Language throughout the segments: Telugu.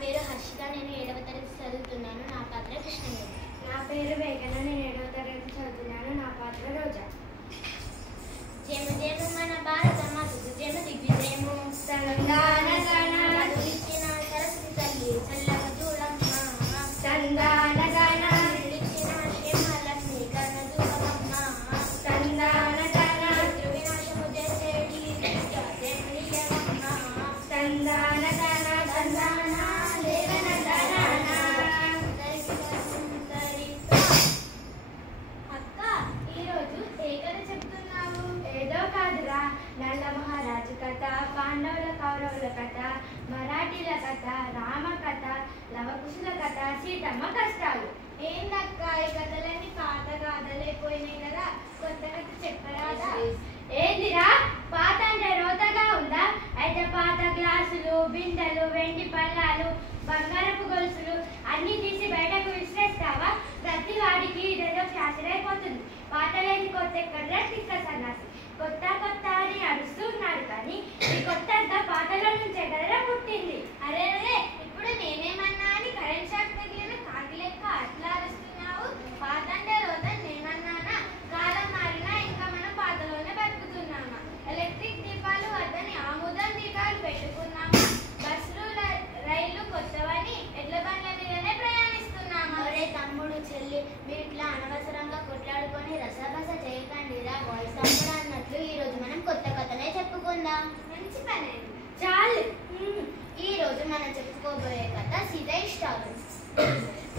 పేరు హర్షిత, నేను 7వ తరగతి చదువుతున్నాను. నా పాత్ర కృష్ణవేణి. నా పేరు వేగన, నేను 7వ తరగతి చదువుతున్నాను. నా పాత్ర రోజా. జయమ జయము మన భారత మాతకు జయమ దిగ్విజయము. తెలంగాణ ఇచ్చిన సరస్వతి తల్లి చల్లగా చూడమ్మ. తెలంగాణ ఇచ్చిన శ్రీమహాలక్ష్మి కన్న చూడమ్మ. శత్రు వినాశము చేసేటి జయమయ్యమ్మ. అక్క, ఈరోజు ఏ కథ చెప్తున్నావు? ఏదో కాదురా, నల్ల మహారాజు కథ, పాండవుల కౌరవుల కథ, మరాఠీల కథ, రామ కథ, లవకుశుల కథ, సీతమ్మ కష్టాలు. ఏందక్క, ఈ కథలన్నీ పాత కాదలైపోయినాయి కదా, కొత్త కథ చెప్పరాదా? ఏందిరా, పాత అంటే రోతగా ఉందా? అయితే పాత గ్లాసులు, బిందెలు, వెండి పళ్ళాలు, బంగారపు గొలుసులు అన్ని తీసి బయటకు విసిరేస్తావా? ప్రతి వాడికి ఇదేదో ఫ్యాషన్ అయిపోతుంది. పాతలేని కొత్త ఎక్కడరా తిక్క సన్నాసి. కొత్త కొత్త అని అరుస్తూ ఉన్నారు, కానీ ఈ కొత్త అంతా పాతలో నుంచే కదరా పుట్టింది. అరే అరే, ఇప్పుడు నేనేమన్నా అని కరెంట్ షాక్ తగిలిన కాకి లెక్క అట్లా అరుస్తున్నావు? పాత అంటే రోజు నేమన్నానా? కాలం మారినా ఇంకా మనం పాతలోనే బతుకుతున్నామా? ఎలక్ట్రిక్ దీపాలు వద్దని ఆముదం దీపాలు పెట్టుకున్నామా? బస్సులు రైళ్లు కొత్తవని ఎడ్ల బండ్ల మీదనే ప్రయాణిస్తున్నామా? ఒరే తమ్ముడు చెల్లి, మీరు ఇట్లా అనవసరంగా కొట్లాడుకొని రసభస చేయకండి రా. వాయిస్ తమ్ముడు అన్నట్లు ఈ రోజు మనం కొత్త కథనే చెప్పుకుందాం. మంచి పని. చాలు. ఈ రోజు మనం చెప్పుకోబోయే కథ సీత ఇష్టాలు.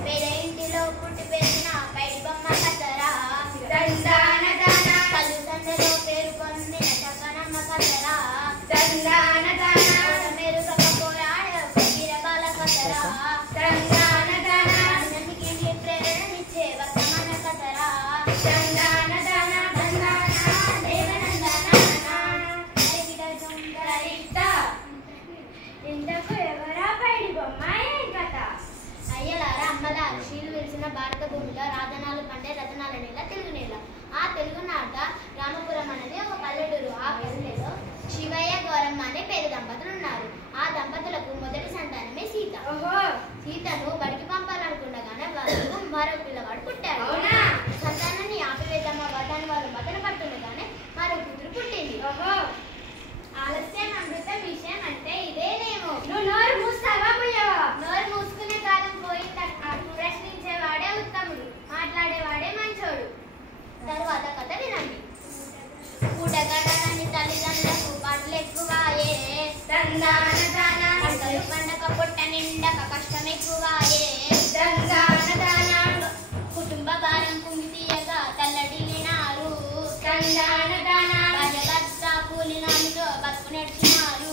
వేరే ఇంటిలో పుట్టి పెరిగిన పైడి బొమ్మ కథరా. కళ్ళు సందలో పేరు పొందిన చక్కనమ్మ కథరా. మెరుగక పోరాడే వీరబాల కథరా. అందరికీ ప్రేరణనిచ్చే వర్తమాన కథరా. ఇంతకు ఎవరా పైడి బొమ్మ, ఏం కథ? అయ్యలారా అమ్మలారా, శీలు విరిసిన భారత భూమిలో రాజనాలు పండే రతనాల నేల తెలుగు నేల. ఆ తెలుగునాట రామపురం అనేది ఒక పల్లెటూరు. ఆ పల్లెలో శివయ్య గౌరమ్మ అనే పేరు దంపతులు ఉన్నారు. ఆ దంపతులకు మొదటి సంతానమే సీత. సీతను బడికి పంపాలనుకుండగానే వాళ్ళకు మరో పిల్లవాడు పుట్టాడు. సంతానాన్ని ఆపివేద్దామా వదాన్ని వాళ్ళు మదన పడుతుండగానే మరో కూతురు పుట్టింది. ఆలస్యం అమృతం విషయం అంటే ఇదేనేమో. నువ్వు నోరు మూస్తావా ముయ్యవా? నోరు మూసుకునే కాలం పోయిందక్క. ప్రశ్నించేవాడే ఉత్తముడు, మాట్లాడేవాడే మంచోడు. తరువాత కథ వినండి. పూటగడని తల్లిదండ్రులకు పాటలు ఎక్కువాయే. పంటలు పండక పొట్ట నిండక కష్టం ఎక్కువాయే. కుటుంబ భారం కుంగి తీయగా తల్లడిల్లినారు. రాజభర్త కూలినామితో బతుకు నడిచినారు.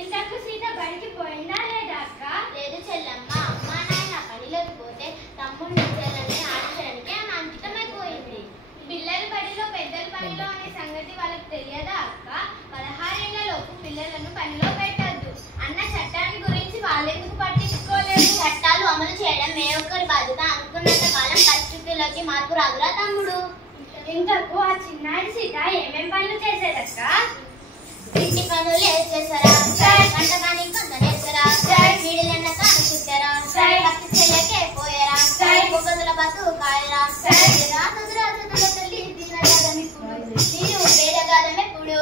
ఇంతకు సీత బడికి పోయిందా లేదా అక్క? లేదు చెల్లమ్మ, అమ్మా నాయన పనిలోకి పోతే తమ్ముడిని చెల్లని ఆడించడానికి ఆమె అంకితమైపోయింది. పిల్లలు బడిలో పెద్దల పనిలో అనే సంగతి వాళ్ళకి తెలియదా అక్క? 16 ఏళ్లలోపు పిల్లలను పనిలో పెట్టద్దు అన్న చట్టాన్ని గురించి వాళ్ళెందుకు పట్టించుకోలేదు? చట్టాలు అమలు చేయడం ఏ ఒక్కరి బాధ్యత. అనుకున్నంత కాలం పరిస్థితుల్లోకి మార్పు రాదురా తమ్ముడు. ఇంతకు ఆ చిన్నారి సీత ఏమేం పనులు చేసేదక్క? ఇంటి పనులు చేసారా, వంటకాని కొంత నేర్చరా, నీళ్ళన్న కాను చుట్టారా, పత్తి చెల్లకే పోయారా, పొగదుల బతు కాయరా, రాతుల తల్లి దినగాలం ఇప్పుడు నేను వేదగాలం ఎప్పుడు.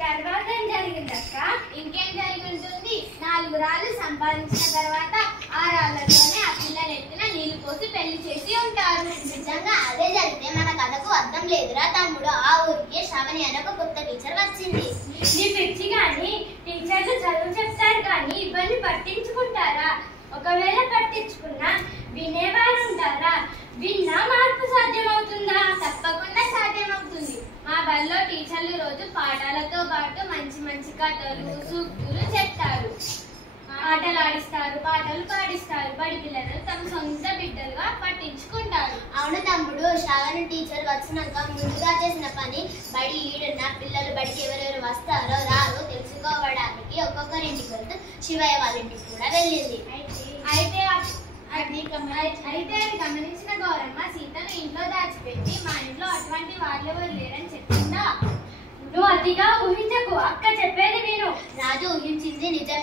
తర్వాత ఏం జరిగిందక్క? ఇంకేం జరిగి ఉంటుంది? 4 రాళ్ళు సంపాదించిన తర్వాత ఆ రాళ్లతోనే ఆ పిల్లల ఎత్తున నీళ్లు పోసి పెళ్లి చేసి ఉంటారు. నిజంగా అదే జరిగితే మన కథకు అర్థం లేదురా తమ్ముడు. ఆ ఊరికి శ్రావణి అనే ఒక కొత్త టీచర్ వచ్చింది. నీ పిచ్చి గాని, టీచర్లు చదువు చెప్తారు కానీ ఇవన్నీ పట్టించుకుంటారా? ఒకవేళ పట్టించుకున్నా వినేవారు ఉంటారా? విన్నా మార్పు సాధ్యమవుతుందా? తప్పకుండా సాధ్యమవుతుంది. మా బడిలో టీచర్లు రోజు పాఠాలతో పాటు మంచి మంచి కథలు, సూక్తులు చెప్తారు. ఆటలు ఆడిస్తారు, పాటలు పాడిస్తారు. బడి పిల్లలు తమ సొంత బిడ్డలుగా పట్టించుకుంటారు. అవును తమ్ముడు, శ్రావణి టీచర్ వచ్చినాక ముందుగా చేసిన పని బడి ఈడున్న పిల్లలు బడికి ఎవరెవరు వస్తారో రారో తెలుసుకోవడానికి ఒక్కొక్కరింటికి వెళ్తూ శివయ్య వాళ్ళ ఇంటికి కూడా వెళ్ళింది. అయితే అయితే అది గమనించిన గౌరమ్మ సీతను ఇంట్లో దాచిపెట్టి మా ఇంట్లో అటువంటి వాళ్ళు ఎవరు లేరని చెప్పిందా? నువ్వు అతిగా ఊహించకు, అక్క చెప్పేది విను. రాజు ఊహించింది నిజం.